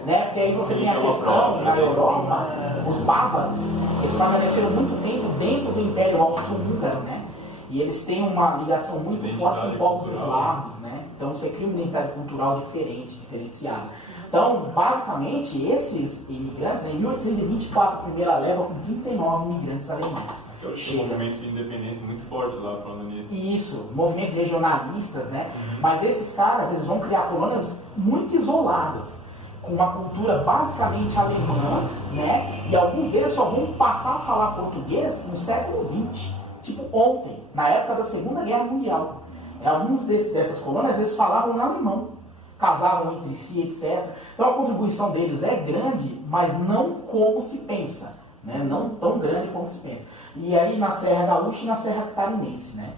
né? Porque aí você tem a questão, na Europa, os bávaros, eles permaneceram muito tempo dentro do Império Austro-Húngaro, né? E eles têm uma ligação muito forte com povos eslavos, né? Então você cria uma identidade cultural diferenciada. Então, basicamente, esses imigrantes, em 1824, a primeira leva com 39 imigrantes alemães. Eu acho que um movimento de independência muito forte lá, falando nisso. Isso, movimentos regionalistas, né? Mas esses caras, eles vão criar colônias muito isoladas, com uma cultura basicamente alemã, né? E alguns deles só vão passar a falar português no século XX, tipo ontem, na época da Segunda Guerra Mundial. Alguns dessas colônias, eles falavam em alemão. casavam entre si, etc. Então a contribuição deles é grande, mas não como se pensa, né? Não tão grande como se pensa. E aí na Serra Gaúcha e na Serra Catarinense, né?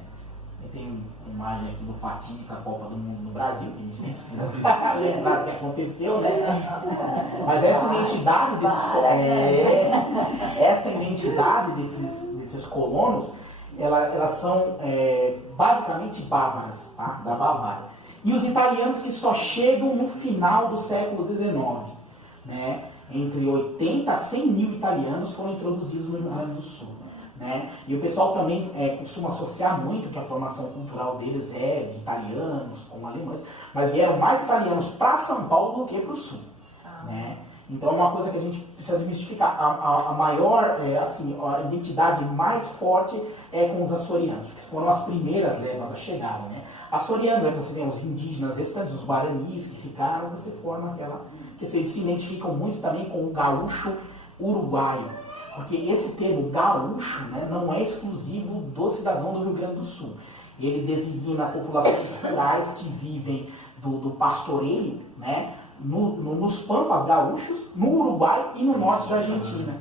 Tem uma imagem aqui do fatídica Copa do Mundo no Brasil, que a gente nem precisa lembrar do que aconteceu, né? Mas essa identidade desses colonos, elas são basicamente bávaras, tá? Da Bavária. E os italianos que só chegam no final do século XIX, né? Entre 80 a 100 mil italianos foram introduzidos no Rio Grande do Sul. Né? E o pessoal também costuma associar muito que a formação cultural deles é de italianos com alemães, mas vieram mais italianos para São Paulo do que para o Sul. Né? Então é uma coisa que a gente precisa desmistificar. A maior, a identidade mais forte é com os açorianos, que foram as primeiras levas a chegarem. Né? Açorianos, aí você tem os indígenas restantes, os guaranis que ficaram, você forma aquela... que vocês se identificam muito também com o gaúcho uruguaio. Porque esse termo gaúcho, né, não é exclusivo do cidadão do Rio Grande do Sul. Ele designa populações rurais que vivem do pastoreio, né, nos pampas gaúchos, no Uruguai e no norte da Argentina.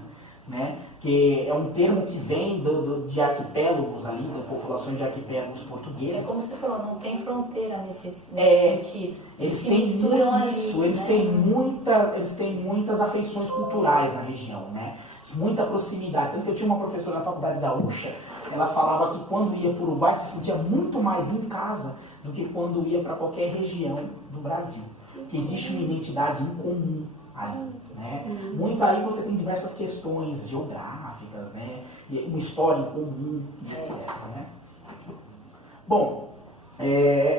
Né, que é um termo que vem de arquipélagos ali, da população de arquipélagos portugueses. É como você falou, não tem fronteira nesse sentido. Eles se têm misturam isso, ali, eles têm muitas afeições culturais na região, né? Muita proximidade. Tanto que eu tinha uma professora na faculdade gaúcha, ela falava que quando ia para o Uruguai se sentia muito mais em casa do que quando ia para qualquer região do Brasil. Que existe uma identidade em comum ali, né? Muito aí você tem diversas questões geográficas, né? E uma história em comum, etc. Né? Bom,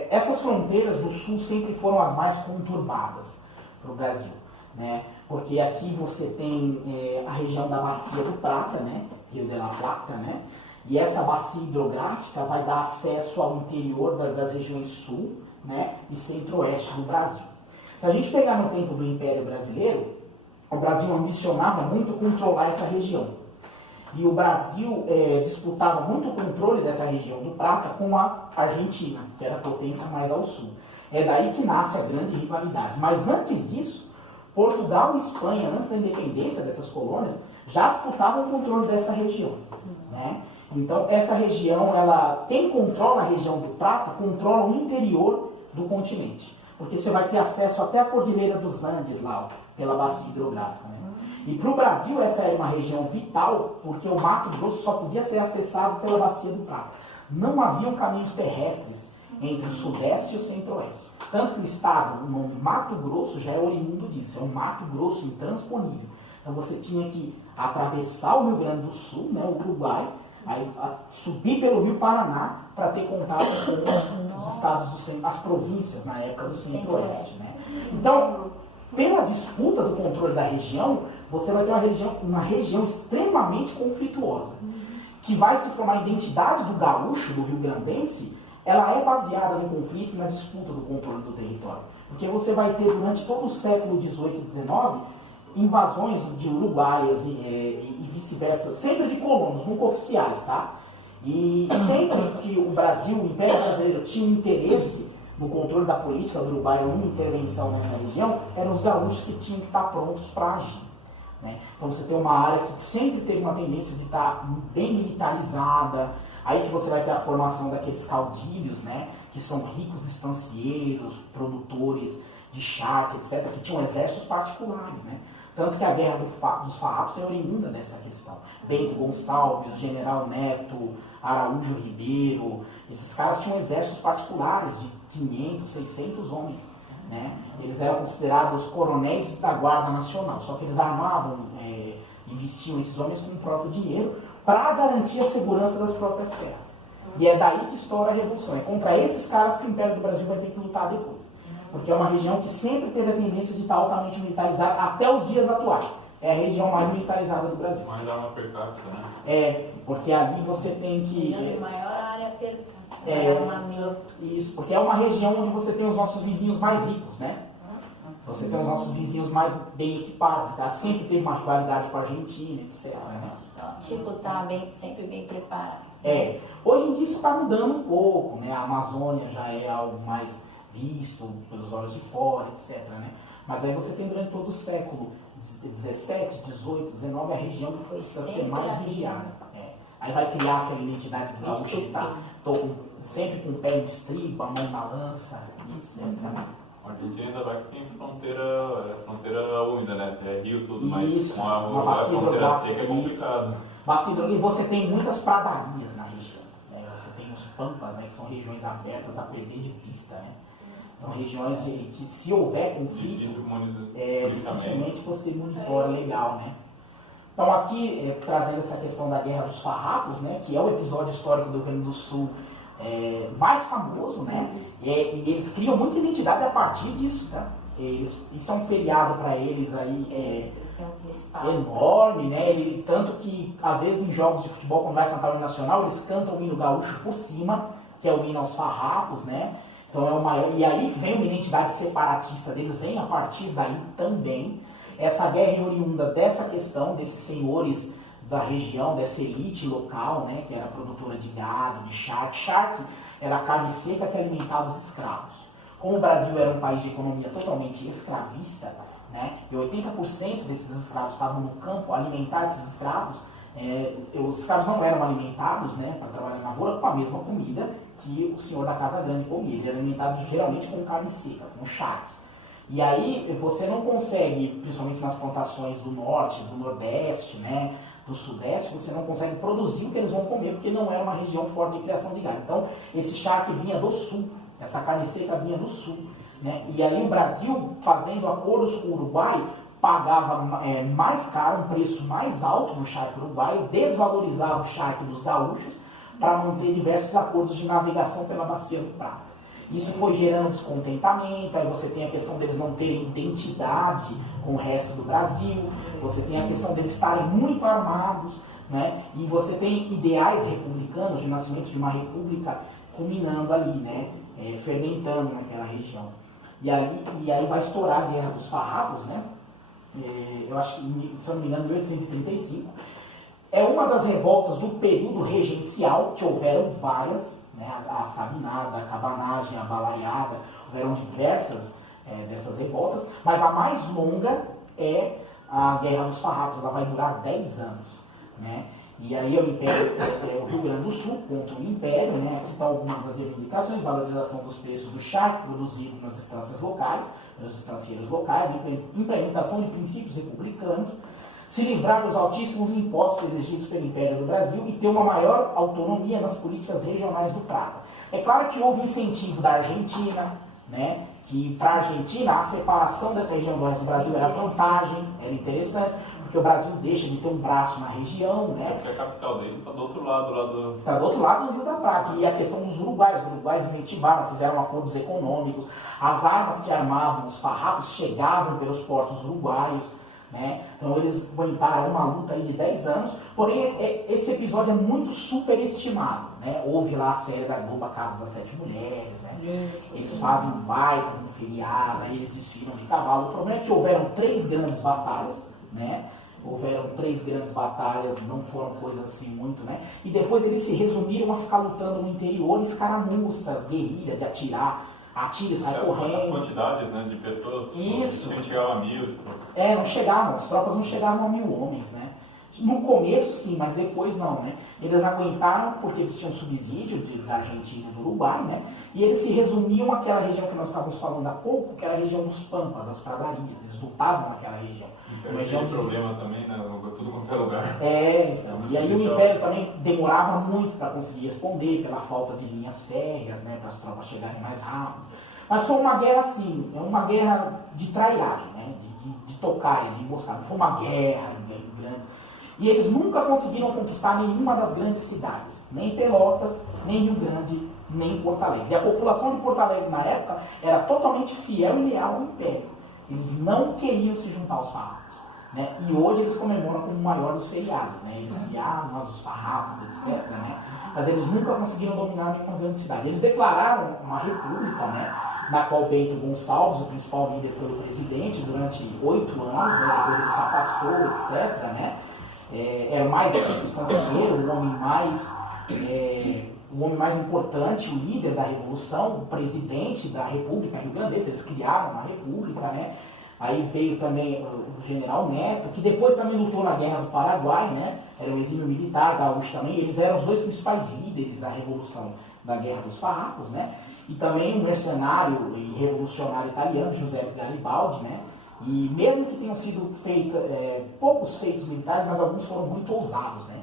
essas fronteiras do sul sempre foram as mais conturbadas para o Brasil, né? Porque aqui você tem a região da Bacia do Prata, né? Rio de la Plata, né? E essa bacia hidrográfica vai dar acesso ao interior das regiões sul, né? E centro-oeste do Brasil. Se a gente pegar no tempo do Império Brasileiro, o Brasil ambicionava muito controlar essa região. E o Brasil disputava muito o controle dessa região do Prata com a Argentina, que era a potência mais ao sul. É daí que nasce a grande rivalidade. Mas antes disso, Portugal e Espanha, antes da independência dessas colônias, já disputavam o controle dessa região. Né? Então, essa região, quem controla a região do Prata, controla o interior do continente. Porque você vai ter acesso até a Cordilheira dos Andes lá, pela bacia hidrográfica. Né? E para o Brasil, essa é uma região vital, porque o Mato Grosso só podia ser acessado pela bacia do Prata. Não haviam caminhos terrestres entre o sudeste e o centro-oeste. Tanto que o estado, o nome Mato Grosso, já é oriundo disso, é um Mato Grosso intransponível. Então você tinha que atravessar o Rio Grande do Sul, né, o Uruguai, aí subir pelo Rio Paraná para ter contato com os estados do centro, as províncias na época do centro-oeste. Né? Então, pela disputa do controle da região, você vai ter uma região extremamente conflituosa, que vai se formar a identidade do gaúcho, do rio-grandense. Ela é baseada no conflito e na disputa do controle do território. Porque você vai ter, durante todo o século XVIII e XIX, invasões de uruguaias e vice-versa, sempre de colonos, nunca oficiais, tá? E sempre que o Brasil, o Império Brasileiro, tinha um interesse no controle da política do Uruguai ou uma intervenção nessa região, eram os gaúchos que tinham que estar prontos para agir. Né? Então você tem uma área que sempre teve uma tendência de estar bem militarizada. Aí que você vai ter a formação daqueles caudilhos, né, que são ricos estancieiros, produtores de charque, etc., que tinham exércitos particulares. Né? Tanto que a Guerra dos Farrapos é oriunda dessa questão. Bento Gonçalves, General Neto, Araújo Ribeiro, esses caras tinham exércitos particulares de 500, 600 homens. Né? Eles eram considerados coronéis da Guarda Nacional, só que eles armavam e vestiam esses homens com o próprio dinheiro para garantir a segurança das próprias terras. E é daí que estoura a Revolução. É contra esses caras que o Império do Brasil vai ter que lutar depois. Porque é uma região que sempre teve a tendência de estar altamente militarizada até os dias atuais. É a região mais militarizada do Brasil. Mais arma per capita, né? Porque ali você tem que... E a maior área per isso, porque é uma região onde você tem os nossos vizinhos mais ricos, né? Você tem os nossos vizinhos mais bem equipados, tá? Sempre teve uma rivalidade com a Argentina, etc. Né? Então, tá sempre bem preparado. Hoje em dia isso está mudando um pouco, né? A Amazônia já é algo mais visto pelos olhos de fora, etc. Né? Mas aí você tem durante todo o século 17, 18, 19 a região que precisa ser mais vigiada. Aí vai criar aquela identidade do gaúcho que está sempre com o pé de estribo, a mão na lança, etc. A Argentina ainda vai que tem fronteira úmida, né? É rio tudo, mas isso, uma fronteira seca é complicado. E você tem muitas pradarias na região. Né? Você tem os pampas, né, que são regiões abertas a perder de vista. Né? São regiões que, se houver conflito, dificilmente você monitora legal. Né? Então aqui, trazendo essa questão da Guerra dos Farrapos, né, que é o episódio histórico do Rio Grande do Sul mais famoso, né, e eles criam muita identidade a partir disso. Tá? Isso é um feriado para eles aí enorme, né? Tanto que, às vezes, em jogos de futebol, quando vai cantar o hino nacional, eles cantam o hino gaúcho por cima, que é o hino aos farrapos, né? Então é o maior. E aí vem uma identidade separatista deles, vem a partir daí também. Essa guerra é oriunda dessa questão, desses senhores da região, dessa elite local, né? Que era produtora de gado, de charque. Charque era a carne seca que alimentava os escravos. Como o Brasil era um país de economia totalmente escravista, né, e 80% desses escravos estavam no campo, alimentar esses escravos, os escravos não eram alimentados, né, para trabalhar na lavoura com a mesma comida que o senhor da Casa Grande comia. Ele era alimentado geralmente com carne seca, com charque. E aí você não consegue, principalmente nas plantações do norte, do nordeste, né, do sudeste, você não consegue produzir o que eles vão comer, porque não era uma região forte de criação de gado. Então, esse charque vinha do sul, essa carne seca vinha do sul. Né? E aí o Brasil, fazendo acordos com o Uruguai, pagava mais caro, um preço mais alto no charque uruguaio, desvalorizava o charque dos gaúchos para manter diversos acordos de navegação pela Bacia do Prata. Isso foi gerando descontentamento, aí você tem a questão deles não terem identidade com o resto do Brasil, você tem a questão deles estarem muito armados, né? E você tem ideais republicanos de nascimento de uma república culminando ali, né? Fermentando naquela região. E aí vai estourar a Guerra dos Farrapos, né? Eu acho que, se eu não me engano, em 1835. É uma das revoltas do período regencial, que houveram várias, né? A sabinada, a cabanagem, a balaiada, houveram diversas dessas revoltas, mas a mais longa é a Guerra dos Farrapos, ela vai durar 10 anos, né? E aí o Império, o Rio Grande do Sul contra o Império, né? Aqui estão algumas das reivindicações: valorização dos preços do charque produzido nas estâncias locais, nos estancieiros locais, implementação de princípios republicanos, se livrar dos altíssimos impostos exigidos pelo Império do Brasil e ter uma maior autonomia nas políticas regionais do Prata. É claro que houve incentivo da Argentina, né? Que para a Argentina a separação dessa região do resto do Brasil era vantagem, era interessante, porque o Brasil deixa de ter um braço na região, né? Porque a capital dele está do outro lado, lá do... Está do outro lado do Rio da Prata. E a questão dos uruguaios. Os uruguaios incentivaram, fizeram acordos econômicos. As armas que armavam os farrapos chegavam pelos portos uruguaios, né? Então eles aguentaram uma luta aí de 10 anos. Porém, esse episódio é muito superestimado, né? Houve lá a série da Globo, A Casa das Sete Mulheres, né? Eles fazem um baita, um feriado, aí eles desfilam de cavalo. O problema é que houveram 3 grandes batalhas, né? Houveram 3 grandes batalhas, não foram coisas assim muito, né? E depois eles se resumiram a ficar lutando no interior, escaramuças, guerrilha, de atirar, atira e sai correndo. As quantidades, né, de pessoas, isso. Não chegavam a 1000. Não chegavam, as tropas não chegavam a 1000 homens, né? No começo sim, mas depois não, né? Eles aguentaram porque eles tinham subsídio da Argentina e do Uruguai, né? E eles se resumiam àquela região que nós estávamos falando há pouco, que era a região dos Pampas, das pradarias. Eles lutavam naquela região. Uma região de problema também, né? Tudo quanto é lugar. Então. E aí o Império também demorava muito para conseguir responder, pela falta de linhas férreas, né? Para as tropas chegarem mais rápido. Mas foi uma guerra assim, uma guerra de trairagem, né? De tocaia, de emboscada. Foi uma guerra grande. E eles nunca conseguiram conquistar nenhuma das grandes cidades, nem Pelotas, nem Rio Grande, nem Porto Alegre. E a população de Porto Alegre na época era totalmente fiel e leal ao Império. Eles não queriam se juntar aos farrapos, né? E hoje eles comemoram como o maior dos feriados, né? Eles se amam, os farrapos, etc. Né? Mas eles nunca conseguiram dominar nenhuma grande cidade. Eles declararam uma república, né? Na qual Bento Gonçalves, o principal líder, foi o presidente durante 8 anos, né? Depois ele se afastou, etc. Né? Era o mais estancieiro, o homem mais o homem mais importante, o líder da Revolução, o presidente da República Rio-Grandense, eles criaram uma república, né? Aí veio também o general Neto, que depois também lutou na Guerra do Paraguai, né? Era um exílio militar, gaúcho também, eles eram os dois principais líderes da Revolução da Guerra dos Farrapos, né? E também um mercenário e revolucionário italiano, Giuseppe Garibaldi, né? E mesmo que tenham sido poucos feitos militares, mas alguns foram muito ousados, né?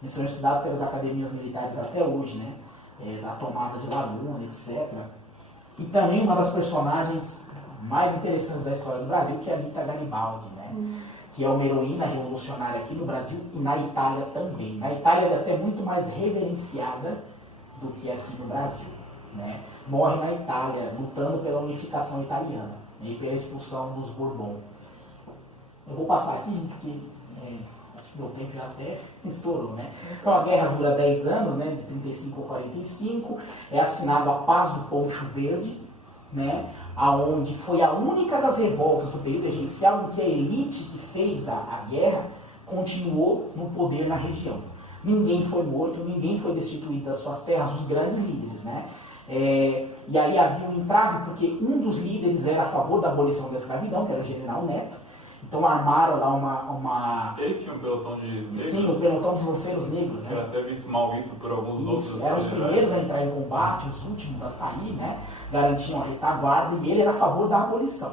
Eles são estudados pelas academias militares até hoje, né? Na tomada de Laguna, etc. E também uma das personagens mais interessantes da história do Brasil, que é a Rita Garibaldi, né? Que é uma heroína revolucionária aqui no Brasil e na Itália também. Na Itália ela é até muito mais reverenciada do que aqui no Brasil, né? Morre na Itália, lutando pela unificação italiana e pela expulsão dos Bourbon. Eu vou passar aqui, gente, porque acho que meu tempo já até estourou, né? Então a guerra dura 10 anos, né? De 35 a 45, é assinado a Paz do Poncho Verde, né? Aonde foi a única das revoltas do período regencial em que a elite que fez a guerra continuou no poder na região. Ninguém foi morto, ninguém foi destituído das suas terras, os grandes líderes, né? E aí havia um entrave, porque um dos líderes era a favor da abolição da escravidão, que era o general Neto. Então armaram lá uma... Ele tinha um pelotão de negros? Sim, o pelotão dos lanceiros negros, né? Que era até mal visto por alguns outros. Eram os primeiros a entrar em combate, os últimos a sair, né? Garantiam a retaguarda, e ele era a favor da abolição.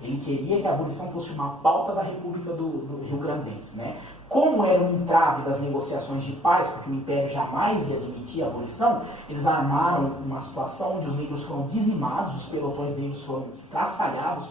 Ele queria que a abolição fosse uma pauta da República do Rio Grandense, né? Como era um entrave das negociações de paz, porque o Império jamais ia admitir a abolição, eles armaram uma situação onde os negros foram dizimados, os pelotões negros foram estraçalhados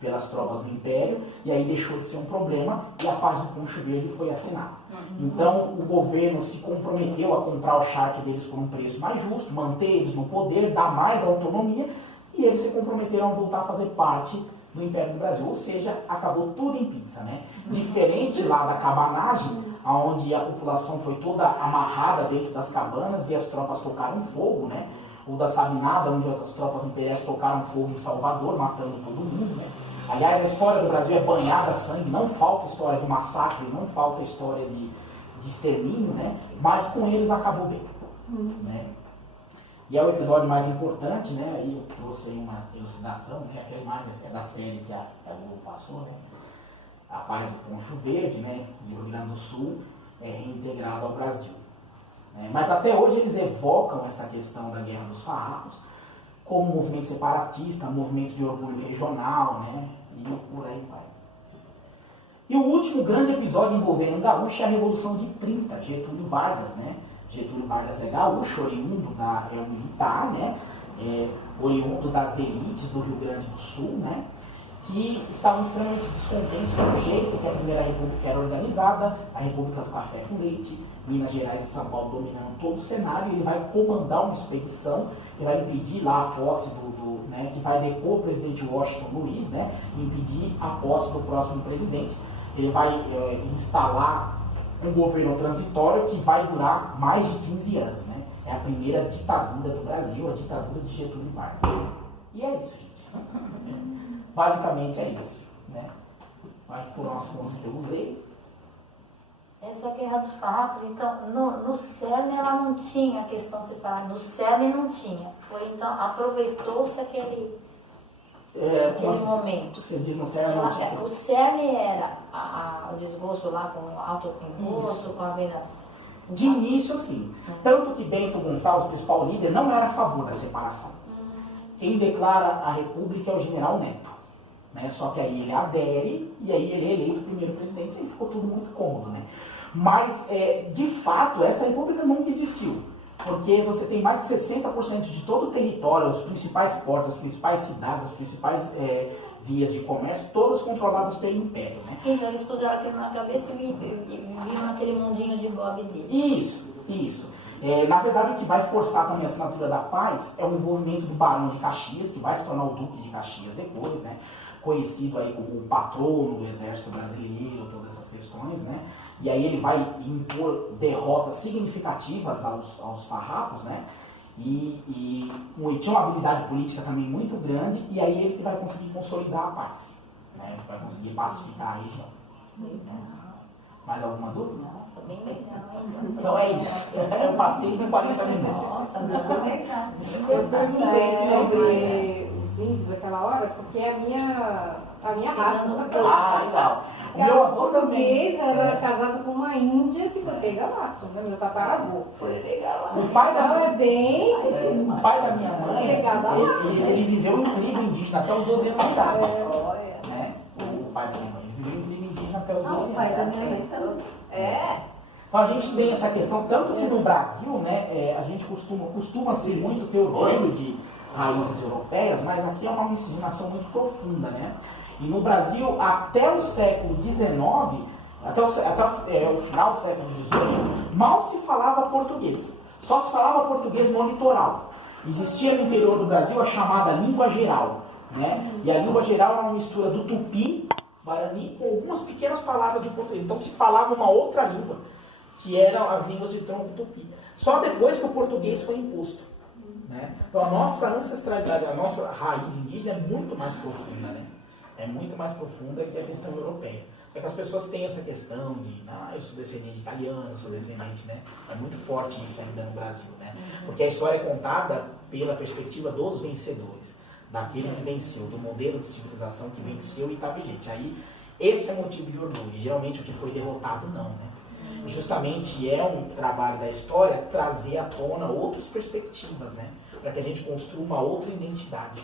pelas tropas do Império, e aí deixou de ser um problema, e a Paz do Poncho Verde foi assinada. Então, o governo se comprometeu a comprar o charque deles por um preço mais justo, manter eles no poder, dar mais autonomia, e eles se comprometeram a voltar a fazer parte do Império do Brasil, ou seja, acabou tudo em pinça, né? Diferente lá da cabanagem, onde a população foi toda amarrada dentro das cabanas e as tropas tocaram fogo, né? Ou da Sabinada, onde as tropas imperiais tocaram fogo em Salvador, matando todo mundo, né? Aliás, a história do Brasil é banhada a sangue, não falta história de massacre, não falta história de extermínio, né? Mas com eles acabou bem, né? E é o episódio mais importante, né? Aí eu trouxe aí uma elucidação, né? Aquela imagem que é da série que a Globo passou, né? A Paz do Poncho Verde, né? Do Rio Grande do Sul, é reintegrado ao Brasil. Mas até hoje eles evocam essa questão da Guerra dos Farrapos como movimento separatista, movimento de orgulho regional, né? E por aí vai. E o último grande episódio envolvendo o gaúcho é a Revolução de 30, Getúlio Vargas, né? Getúlio Vargas é gaúcho, oriundo um militar, né? Oriundo das elites do Rio Grande do Sul, né? Que estavam extremamente descontentes com o jeito que a Primeira República era organizada, a República do Café com Leite, Minas Gerais e São Paulo dominando todo o cenário. Ele vai comandar uma expedição que vai impedir lá a posse né, que vai depor o presidente Washington Luiz, né? Impedir a posse do próximo presidente. Ele vai instalar um governo transitório que vai durar mais de 15 anos, né? É a primeira ditadura do Brasil, a ditadura de Getúlio Vargas. E é isso, gente. Basicamente é isso, né? Acho que foram as fontes que eu usei. Essa Guerra dos Farrapos, então, no CERN ela não tinha questão separada, no CERN não tinha. Foi, então, aproveitou-se aquele momento. Você diz no CERN não tinha questão. O CERN era o desgosto lá com o alto imposto, com a venda... De início, sim. Tanto que Bento Gonçalves, o principal líder, não era a favor da separação. Quem declara a república é o general Neto. Né? Só que aí ele adere e aí ele é eleito primeiro presidente e aí ficou tudo muito cômodo, né? Mas, de fato, essa república nunca existiu. Porque você tem mais de 60% de todo o território, os principais portos, as principais cidades, as principais vias de comércio, todas controladas pelo Império, né? Então eles puseram aquilo na cabeça e viram aquele mundinho de Bob dele. Isso. Na verdade, o que vai forçar também a assinatura da paz é o envolvimento do Barão de Caxias, que vai se tornar o Duque de Caxias depois, né? Conhecido aí como o patrono do Exército Brasileiro, todas essas questões, né? E aí ele vai impor derrotas significativas aos farrapos, né? E tinha uma habilidade política também muito grande, e aí ele que vai conseguir consolidar a paz, né? Ele vai conseguir pacificar a região. Mais alguma dúvida? Nossa, bem legal. Então é isso. Eu passei de 40 minutos. Nossa, muito legal. Eu perguntei sobre os índios naquela hora, porque é a minha raça. Ah, legal. O meu avô também. Português era casado com uma índia que foi pegar laço, né? Meu tataravô. Foi legal. O pai Então da, é bem. o pai da minha mãe, ele viveu em tribo indígena até os 12 anos de idade. Olha. Né? O pai da minha mãe viveu em tribo indígena até os 12 Ah, anos. o pai da né? minha mãe falou. É. Então a gente tem essa questão, tanto que no Brasil, né, a gente costuma-se muito ter orgulho de raízes europeias, mas aqui é uma miscigenação muito profunda, né? E no Brasil, até o século XIX, até o final do século XVIII, mal se falava português. Só se falava português no litoral. Existia no interior do Brasil a chamada língua geral, né? E a língua geral era uma mistura do tupi, guarani, com algumas pequenas palavras de português. Então se falava uma outra língua, que eram as línguas de tronco tupi. Só depois que o português foi imposto. Né? Então a nossa ancestralidade, a nossa raiz indígena é muito mais profunda, né? É muito mais profunda que a questão europeia. Só que as pessoas têm essa questão de, eu sou descendente de italiano, eu sou descendente, né? É muito forte isso ainda no Brasil, né? Porque a história é contada pela perspectiva dos vencedores, daquele que venceu, do modelo de civilização que venceu e está vigente. Aí, esse é motivo de orgulho. E geralmente o que foi derrotado, não, né? E justamente é um trabalho da história trazer à tona outras perspectivas, né? Para que a gente construa uma outra identidade.